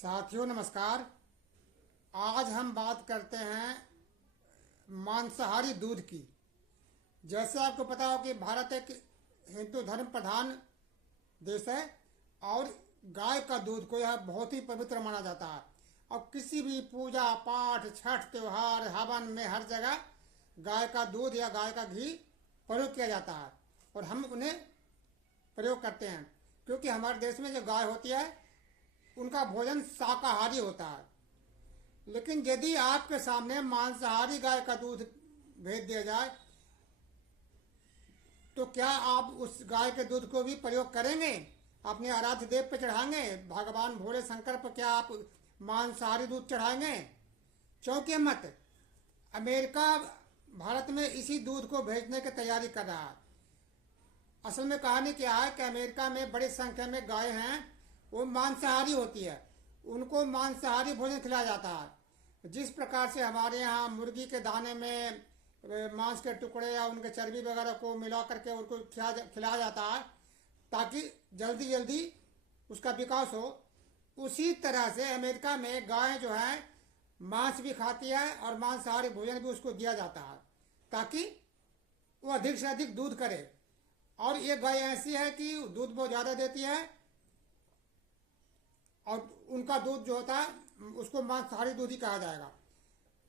साथियों नमस्कार। आज हम बात करते हैं मांसाहारी दूध की। जैसे आपको पता हो कि भारत एक हिंदू धर्म प्रधान देश है और गाय का दूध को यह बहुत ही पवित्र माना जाता है और किसी भी पूजा पाठ छठ त्योहार हवन में हर जगह गाय का दूध या गाय का घी प्रयोग किया जाता है और हम उन्हें प्रयोग करते हैं क्योंकि हमारे देश में जो गाय होती है उनका भोजन शाकाहारी होता है। लेकिन यदि आपके सामने मांसाहारी गाय का दूध भेज दिया जाए तो क्या आप उस गाय के दूध को भी प्रयोग करेंगे? अपने आराध्य देव पे चढ़ाएंगे? भगवान भोले शंकर पर क्या आप मांसाहारी दूध चढ़ाएंगे? चौंकिए मत। अमेरिका भारत में इसी दूध को भेजने की तैयारी कर रहा है। असल में कहानी क्या है कि अमेरिका में बड़ी संख्या में गाय हैं, वो मांसाहारी होती है, उनको मांसाहारी भोजन खिलाया जाता है। जिस प्रकार से हमारे यहाँ मुर्गी के दाने में मांस के टुकड़े या उनके चर्बी वगैरह को मिला करके उनको खिलाया जाता है ताकि जल्दी जल्दी उसका विकास हो, उसी तरह से अमेरिका में गाय जो है मांस भी खाती है और मांसाहारी भोजन भी उसको दिया जाता है ताकि वो अधिक से अधिक दूध करे। और ये गाय ऐसी है कि दूध बहुत ज़्यादा देती है और उनका दूध जो होता है उसको मांसाहारी दूध ही कहा जाएगा।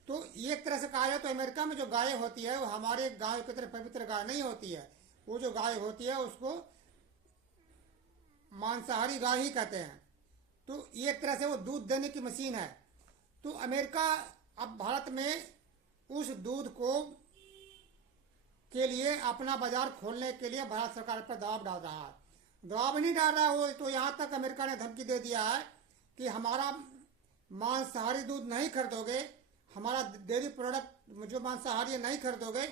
तो एक तरह से कहा जाए तो अमेरिका में जो गाय होती है वो हमारे गाय की तरह पवित्र गाय नहीं होती है। वो जो गाय होती है उसको मांसाहारी गाय ही कहते हैं। तो एक तरह से वो दूध देने की मशीन है। तो अमेरिका अब भारत में उस दूध को के लिए अपना बाजार खोलने के लिए भारत सरकार पर दबाव डाल रहा है। दबाव नहीं डाल रहा है वो तो यहाँ तक अमेरिका ने धमकी दे दिया है कि हमारा मांसाहारी दूध नहीं खरीदोगे, हमारा डेयरी प्रोडक्ट जो मांसाहारी नहीं खरीदोगे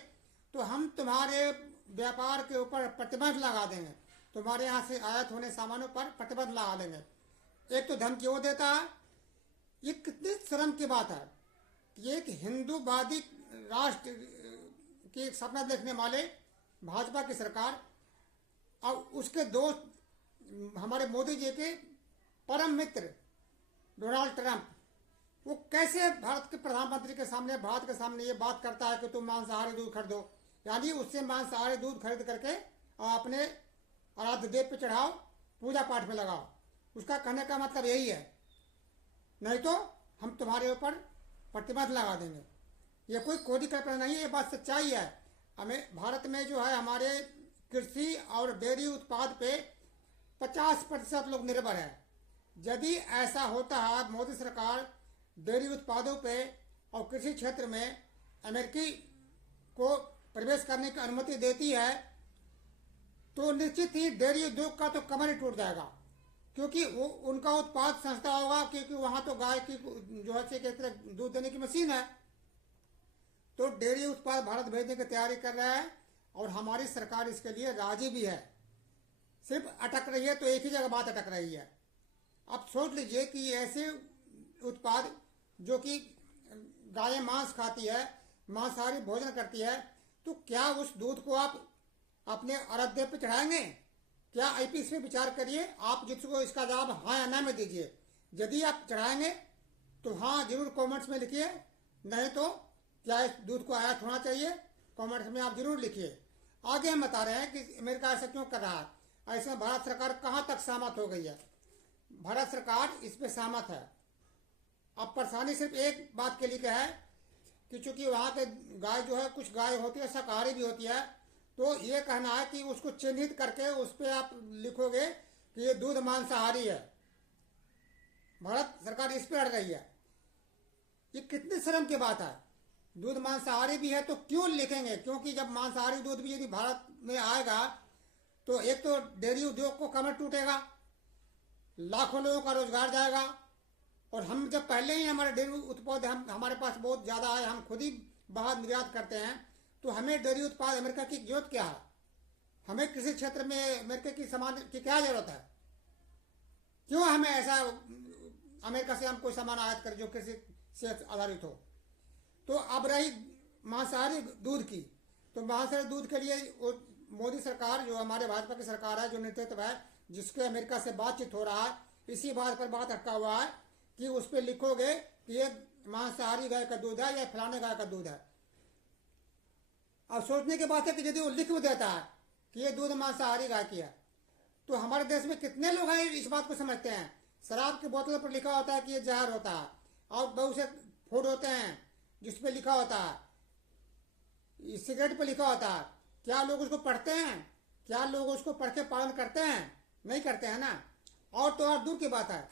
तो हम तुम्हारे व्यापार के ऊपर प्रतिबंध लगा देंगे, तुम्हारे यहाँ से आयात होने सामानों पर प्रतिबंध लगा देंगे। एक तो धमकी वो देता है। ये कितनी शर्म की बात है कि एक हिंदूवादी राष्ट्र की सपना देखने वाले भाजपा की सरकार और उसके दोस्त हमारे मोदी जी के परम मित्र डोनाल्ड ट्रंप, वो कैसे भारत के प्रधानमंत्री के सामने भारत के सामने ये बात करता है कि तुम मांसाहारी दूध खरीदो, यानी उससे मांसाहारी दूध खरीद करके और अपने आराध्य देव पे चढ़ाओ, पूजा पाठ में लगाओ। उसका कहने का मतलब यही है, नहीं तो हम तुम्हारे ऊपर प्रतिबंध लगा देंगे। ये कोई कोरी कल्पना नहीं है, ये बात सच्चाई है। हमें भारत में जो है हमारे कृषि और डेयरी उत्पाद पे 50% लोग निर्भर है। यदि ऐसा होता है मोदी सरकार डेयरी उत्पादों पे और कृषि क्षेत्र में अमेरिकी को प्रवेश करने की अनुमति देती है तो निश्चित ही डेयरी उद्योग का तो कमर ही टूट जाएगा, क्योंकि वो उनका उत्पाद सस्ता होगा, क्योंकि वहां तो गाय की जो है दूध देने की मशीन है। तो डेयरी उत्पाद भारत भेजने की तैयारी कर रहा है और हमारी सरकार इसके लिए राजी भी है। सिर्फ अटक रही है तो एक ही जगह बात अटक रही है। अब सोच लीजिए कि ऐसे उत्पाद जो कि गाय मांस खाती है, मांसाहारी भोजन करती है, तो क्या उस दूध को आप अपने आराध्य पे चढ़ाएंगे? क्या आप इस पे विचार करिए, आप जिसको इसका जवाब हाँ या ना में दीजिए। यदि आप चढ़ाएंगे तो हाँ जरूर कमेंट्स में लिखिए, नहीं तो क्या इस दूध को आयात होना चाहिए, कमेंट्स में आप जरूर लिखिए। आगे हम बता रहे हैं कि अमेरिका ऐसा क्यों कर रहा है। ऐसे में भारत सरकार कहाँ तक सहमत हो गई है। भारत सरकार इस पे सहमत है। अब परेशानी सिर्फ एक बात के लिए है कि चूंकि वहाँ के गाय जो है, कुछ गाय होती है शाकाहारी भी होती है, तो ये कहना है कि उसको चिन्हित करके उस पर आप लिखोगे कि ये दूध मांसाहारी है। भारत सरकार इस पर अड़ रही है। ये कितनी शर्म की बात है। दूध मांसाहारी भी है तो क्यों लिखेंगे? क्योंकि जब मांसाहारी दूध भी यदि भारत में आएगा तो एक तो डेयरी उद्योग को कमर टूटेगा, लाखों लोगों का रोजगार जाएगा। और हम जब पहले ही हमारे डेयरी उत्पाद हमारे पास बहुत ज़्यादा है, हम खुद ही बाहर निर्यात करते हैं, तो हमें डेयरी उत्पाद अमेरिका की जरूरत क्या है? हमें कृषि क्षेत्र में अमेरिका की सामान की क्या जरूरत है? क्यों हमें ऐसा अमेरिका से हम कोई सामान आयात करें जो कृषि से आधारित हो? तो अब रही मांसाहारी दूध की, तो मांसाहारी दूध के लिए मोदी सरकार जो हमारे भाजपा की सरकार है, जो नेतृत्व है, जिसके अमेरिका से बातचीत हो रहा है, इसी बात पर बात अटका हुआ है कि उस पर लिखोगे कि ये मांसाहारी गाय का दूध है या फलाने गाय का दूध है। अब सोचने की बात है कि यदि वो लिख भी देता है कि ये दूध मांसाहारी गाय की है, तो हमारे देश में कितने लोग हैं इस बात को समझते हैं। शराब की बोतलों पर लिखा होता है कि ये जहर होता है, और बहुत से फूड होते हैं जिस पे लिखा होता है, सिगरेट पे लिखा होता है। क्या लोग उसको पढ़ते हैं? क्या लोग उसको पढ़ के पालन करते हैं? नहीं करते हैं ना। और तो और दूर की बात है,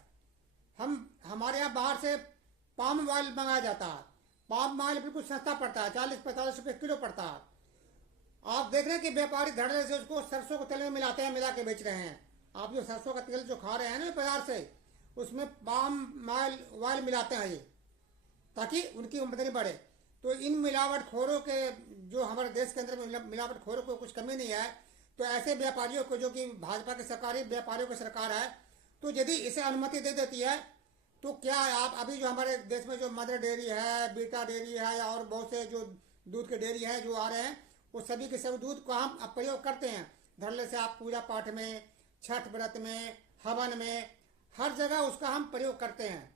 हमारे यहाँ बाहर से पाम ऑयल मंगाया जाता है। पाम ऑयल बिल्कुल सस्ता पड़ता है, 40-45 रुपये किलो पड़ता है। आप देख रहे हैं कि व्यापारी धड़ल्ले से उसको सरसों के तेल में मिलाते हैं, मिला के बेच रहे हैं। आप जो सरसों का तेल जो खा रहे हैं ना बाजार से, उसमें पाम ऑयल मिलाते हैं ये, ताकि उनकी आमदनी बढ़े। तो इन मिलावटखोरों के, जो हमारे देश के अंदर मिलावटखोरों को कुछ कमी नहीं है, तो ऐसे व्यापारियों को, जो कि भाजपा की सरकारी व्यापारियों की सरकार है, तो यदि इसे अनुमति दे देती है, तो क्या आप अभी जो हमारे देश में जो मदर डेयरी है, बीटा डेयरी है, और बहुत से जो दूध के डेयरी है जो आ रहे हैं, वो सभी के सब दूध को हम अब प्रयोग करते हैं। धरले से आप पूजा पाठ में, छठ व्रत में, हवन में, हर जगह उसका हम प्रयोग करते हैं,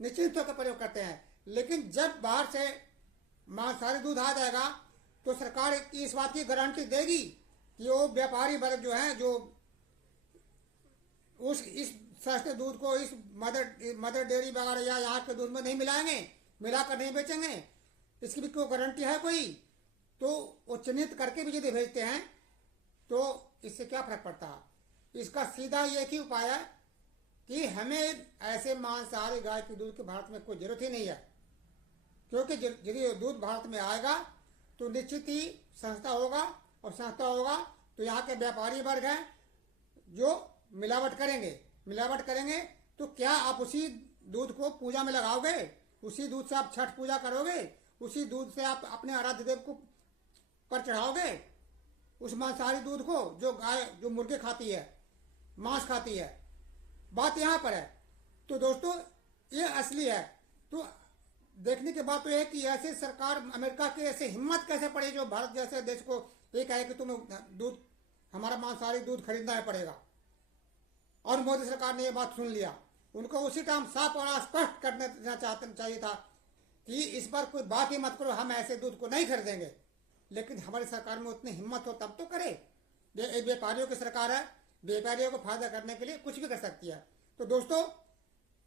निश्चित होकर प्रयोग करते हैं। लेकिन जब बाहर से मांसाहारी दूध आ जाएगा, तो सरकार इस बात की गारंटी देगी कि वो व्यापारी वर्ग जो है, जो इस सस्ते दूध को इस मदर डेयरी वगैरह या यहाँ के दूध में नहीं मिलाएंगे, मिलाकर नहीं बेचेंगे। इसकी भी कोई गारंटी है कोई? तो वो चिन्हित करके भी यदि भेजते हैं, तो इससे क्या फर्क पड़ता है? इसका सीधा एक ही उपाय है कि हमें ऐसे मांसाहारी गाय के दूध के भारत में कोई जरूरत ही नहीं है। क्योंकि यदि दूध भारत में आएगा तो निश्चित ही संस्था होगा, और संस्था होगा तो यहाँ के व्यापारी वर्ग हैं जो मिलावट करेंगे। तो क्या आप उसी दूध को पूजा में लगाओगे? उसी दूध से आप छठ पूजा करोगे? उसी दूध से आप अपने आराध्य देव को पर चढ़ाओगे? उस मांसाहारी दूध को जो गाय, जो मुर्गे खाती है, मांस खाती है। बात यहाँ पर है। तो दोस्तों, ये असली है। तो देखने के बाद तो यह कि ऐसे सरकार, अमेरिका की ऐसे हिम्मत कैसे पड़े जो भारत जैसे देश को ये कहे कि तुम्हें दूध, हमारा मांसाहारी दूध खरीदना ही पड़ेगा। और मोदी सरकार ने ये बात सुन लिया। उनको उसी टाइम साफ और स्पष्ट करना चाहिए था कि इस बार कोई बात ही मत करो, हम ऐसे दूध को नहीं खरीदेंगे। लेकिन हमारी सरकार में उतनी हिम्मत हो तब तो करे। ये व्यापारियों की सरकार है, व्यापारियों को फायदा करने के लिए कुछ भी कर सकती है। तो दोस्तों,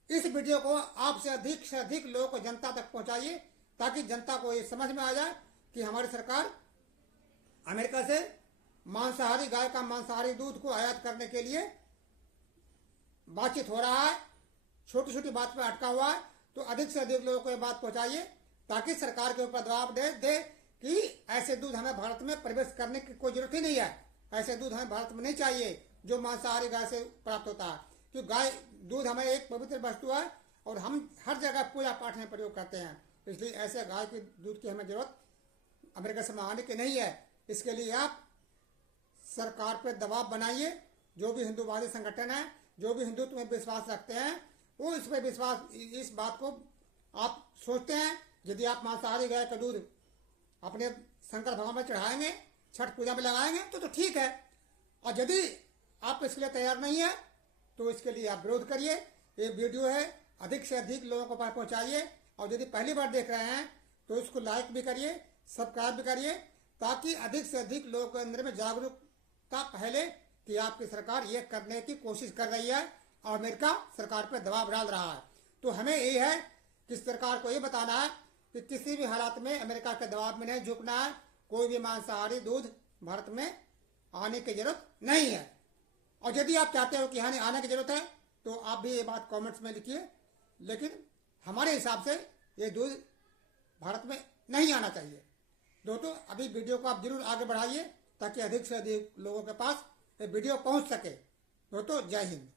इस वीडियो को आप से अधिक लोगों को, जनता तक पहुंचाइए, ताकि जनता को ये समझ में आ जाए कि हमारी सरकार अमेरिका से मांसाहारी गाय का मांसाहारी दूध को आयात करने के लिए बातचीत हो रहा है, छोटी छोटी बात पर अटका हुआ है। तो अधिक से अधिक लोगों को ये बात पहुंचाइए, ताकि सरकार के ऊपर दबाव दे कि ऐसे दूध हमें भारत में प्रवेश करने की कोई जरूरत ही नहीं है। ऐसे दूध हमें भारत में नहीं चाहिए जो मांसाहारी गाय से प्राप्त होता है। क्योंकि गाय दूध हमें एक पवित्र वस्तु है, और हम हर जगह पूजा पाठ में प्रयोग करते हैं। इसलिए ऐसे गाय के दूध की हमें जरूरत अमेरिका से मंगाने की नहीं है। इसके लिए आप सरकार पर दबाव बनाइए। जो भी हिंदूवादी संगठन है, जो भी हिंदुत्व में विश्वास रखते हैं, वो इस पर विश्वास, इस बात को आप सोचते हैं। यदि आप मांसाहारी गाय का दूध अपने शंकर भगवान में चढ़ाएंगे, छठ पूजा में लगाएंगे, तो ठीक है। और यदि आप इसके लिए तैयार नहीं है, तो इसके लिए आप विरोध करिए। ये वीडियो है, अधिक से अधिक लोगों को पास पहुंचाइए। और यदि पहली बार देख रहे हैं तो इसको लाइक भी करिए, सब्सक्राइब भी करिए, ताकि अधिक से अधिक लोगों के अंदर में जागरूकता पहले कि आपकी सरकार ये करने की कोशिश कर रही है और अमेरिका सरकार पर दबाव डाल रहा है। तो हमें ये है कि सरकार को ये बताना है कि किसी भी हालात में अमेरिका के दबाव में नहीं झुकना है। कोई भी मांसाहारी दूध भारत में आने की जरूरत नहीं है। और यदि आप चाहते हो कि हाँ आने की जरूरत है, तो आप भी ये बात कमेंट्स में लिखिए। लेकिन हमारे हिसाब से ये दूध भारत में नहीं आना चाहिए। दोस्तों, अभी वीडियो को आप जरूर आगे बढ़ाइए, ताकि अधिक से अधिक लोगों के पास ये वीडियो पहुंच सके। दोस्तों, जय हिंद।